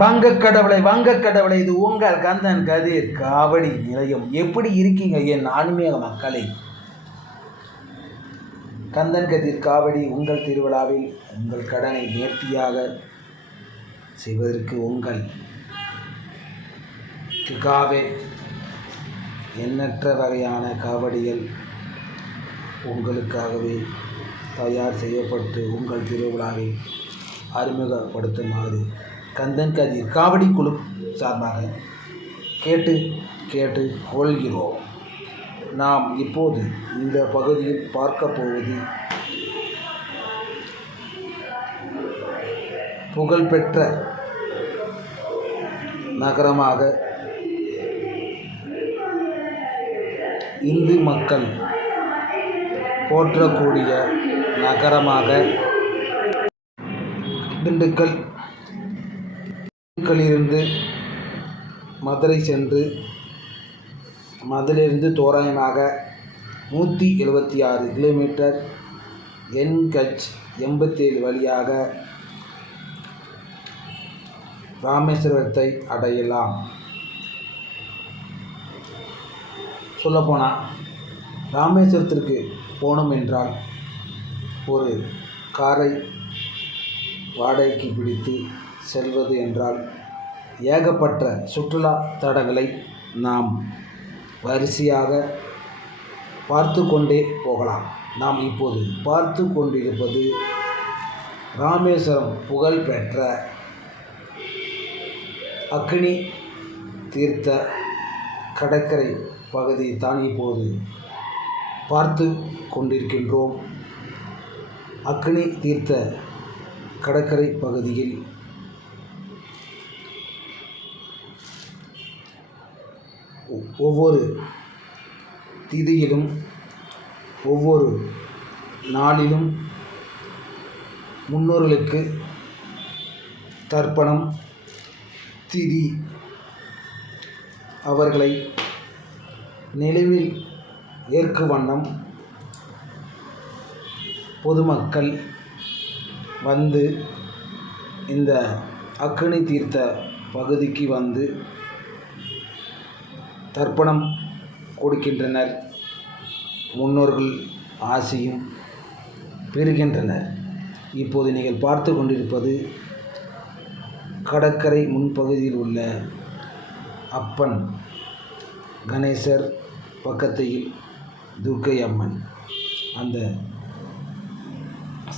வாங்க கடவுளை வாங்க வங்கக்கடவுளை இது உங்கள் கந்தன் கதிர் காவடி நிலையம். எப்படி இருக்கீங்க என் ஆன்மீக மக்களை? கந்தன் கதிர் காவடி உங்கள் திருவிழாவில் உங்கள் கடனை நேர்த்தியாக செய்வதற்கு உங்கள் காவே எண்ணற்ற வகையான காவடிகள் உங்களுக்காகவே தயார் செய்யப்பட்டு உங்கள் திருவிழாவில் அறிமுகப்படுத்துமாறு கந்தன் கதிர் காவடி குழு சார்பாக கேட்டு கேட்டு கொள்கிறோம். நாம் இப்போது இந்த பகுதியில் பார்க்க போவது புகழ்பெற்ற நகரமாக இந்து மக்கள் போற்றக்கூடிய நகரமாக திண்டுக்கல் திண்டுக்கல்லிருந்து மதுரை சென்று மதுரையிலிருந்து தோராயமாக நூற்றி எழுபத்தி ஆறு கிலோமீட்டர் என்ஹெச் எண்பத்தேழு வழியாக ராமேஸ்வரத்தை அடையலாம். சொல்லப்போனால் ராமேஸ்வரத்திற்கு போனோம் என்றால் ஒரு காரை வாடகைக்கு பிடித்து செல்வது என்றால் ஏகப்பட்ட சுற்றுலா தடங்களை நாம் வரிசையாக பார்த்து கொண்டே போகலாம். நாம் இப்போது பார்த்து கொண்டிருப்பது ராமேஸ்வரம் புகழ்பெற்ற அக்னி தீர்த்த கடற்கரை பகுதியை தான் இப்போது பார்த்து கொண்டிருக்கின்றோம். அக்னி தீர்த்த கடற்கரை பகுதியில் ஒவ்வொரு திதியிலும் ஒவ்வொரு நாளிலும் முன்னோர்களுக்கு தர்ப்பணம் திதி அவர்களை நினைவில் ஏற்கு வண்ணம் பொதுமக்கள் வந்து இந்த அக்னி தீர்த்த பகுதிக்கு வந்து தர்ப்பணம் கொடுக்கின்றனர். முன்னோர்கள் ஆசையும் பெறுகின்றனர். இப்போது நீங்கள் பார்த்து கொண்டிருப்பது கடற்கரை முன்பகுதியில் உள்ள அப்பன் கணேசர் பக்கத்தில் துர்க்கை அம்மன். அந்த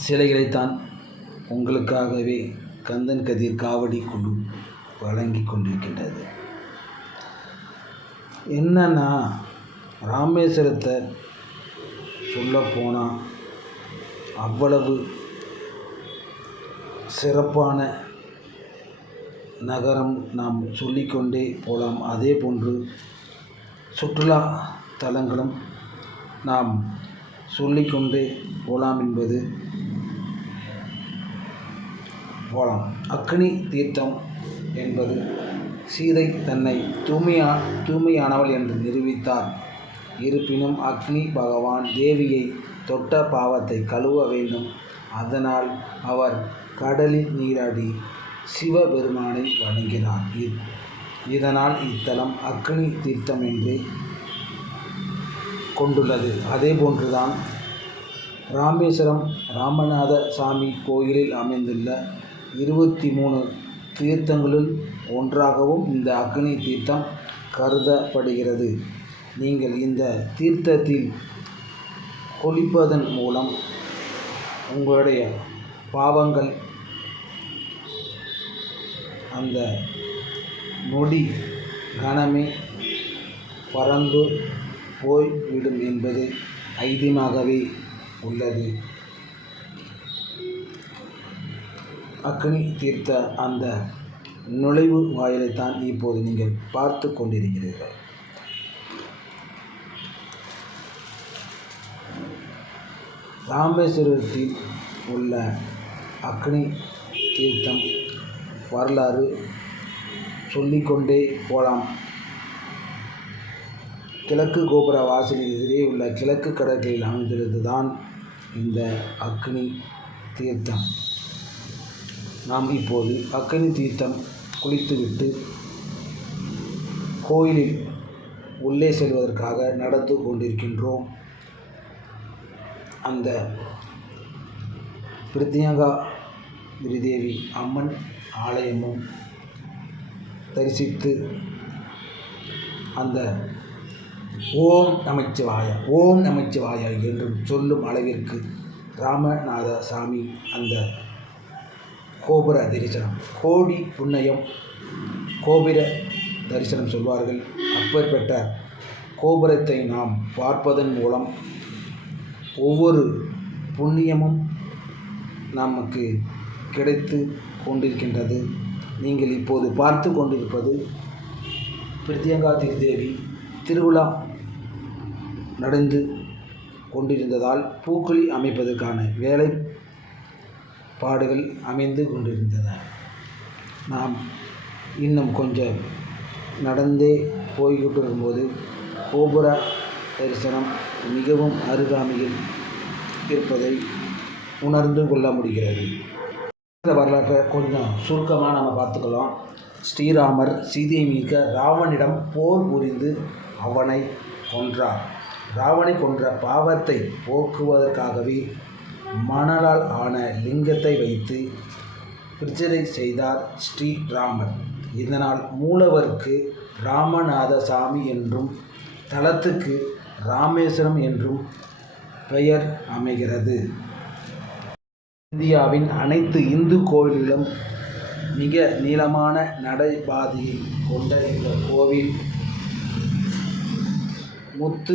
சிலைகளைத்தான் உங்களுக்காகவே கந்தன் கதிர் காவடி குழு வழங்கி கொண்டிருக்கின்றது. என்னன்னா ராமேஸ்வரத்தை சொல்லப்போனால் அவ்வளவு சிறப்பான நகரம் நாம் சொல்லிக்கொண்டே போகலாம் அதே போன்று சுற்றுலா தலங்களும் நாம் சொல்லிக்கொண்டே போகலாம் என்பது போகலாம் அக்னி தீர்த்தம் என்பது சீதை தன்னை தூய்மையா தூய்மையானவள் என்று நிரூபித்தார். இருப்பினும் அக்னி பகவான் தேவியை தொட்ட பாவத்தை கழுவ வேண்டும். அதனால் அவர் கடலில் நீராடி சிவபெருமானை வணங்கினார். இதனால் இத்தலம் அக்னி தீர்த்தம் என்று கொண்டுள்ளது. அதே போன்றுதான் ராமேஸ்வரம் ராமநாத சாமி கோயிலில் அமைந்துள்ள இருபத்தி மூணு தீர்த்தங்களுள் ஒன்றாகவும் இந்த அக்னி தீர்த்தம் கருதப்படுகிறது. நீங்கள் இந்த தீர்த்தத்தில் குளிப்பதன் மூலம் உங்களுடைய பாவங்கள் அந்த நொடி கணமே பறந்து போய்விடும் என்பது ஐதீகமாகவே உள்ளது. அக்னி தீர்த்த அந்த நுழைவு வாயிலைத்தான் இப்போது நீங்கள் பார்த்து கொண்டிருக்கிறீர்கள். ராமேஸ்வரத்தில் உள்ள அக்னி தீர்த்தம் வரலாறு சொல்லிக்கொண்டே போகலாம் கிழக்கு கோபுர வாசலில் எதிரே உள்ள கிழக்கு கடற்கரையில் அமைந்திருந்தது தான் இந்த அக்னி தீர்த்தம். நாம் இப்போது அக்னி தீர்த்தம் குளித்துவிட்டு கோயிலில் உள்ளே செல்வதற்காக நடந்து கொண்டிருக்கின்றோம். அந்த பிரித்தியங்கா கிரிதேவி அம்மன் ஆலயமும் தரிசித்து அந்த ஓம் நமச்சிவாய ஓம் நமச்சிவாய என்றும் சொல்லும் அளவிற்கு ராமநாத சாமி அந்த கோபுர தரிசனம் கோடி புண்ணியம் கோபுர தரிசனம் சொல்வார்கள். அப்பேற்பட்ட கோபுரத்தை நாம் பார்ப்பதன் மூலம் ஒவ்வொரு புண்ணியமும் நமக்கு கிடைத்து கொண்டிருக்கின்றது. நீங்கள் இப்போது பார்த்து கொண்டிருப்பது பிரித்தியங்கா திருதேவி திருவிழா நடந்து கொண்டிருந்ததால் பூக்களி அமைப்பதற்கான வேலை பாடுகள் அமைந்து கொண்டிருந்தன. நாம் இன்னும் கொஞ்சம் நடந்தே போய்கிட்டு இருக்கும்போது கோபுர தரிசனம் மிகவும் அருகாமையில் இருப்பதை உணர்ந்து கொள்ள முடிகிறது. இந்த வரலாற்றை கொஞ்சம் சுருக்கமாக நம்ம பார்த்துக்கலாம். ஸ்ரீராமர் சீதையை மீட்க ராவனிடம் போர் புரிந்து அவனை கொன்றார். ராவனை கொன்ற பாவத்தை போக்குவதற்காகவே மணலால் ஆன லிங்கத்தை வைத்து பிரச்சனை செய்தார் ஸ்ரீராமர். இதனால் மூலவருக்கு ராமநாத சாமி என்றும் தலத்துக்கு ராமேஸ்வரம் என்றும் பெயர் அமைகிறது. இந்தியாவின் அனைத்து இந்து கோவில்களும் மிக நீளமான நடைபாதையை கொண்ட இந்த கோவில் முத்து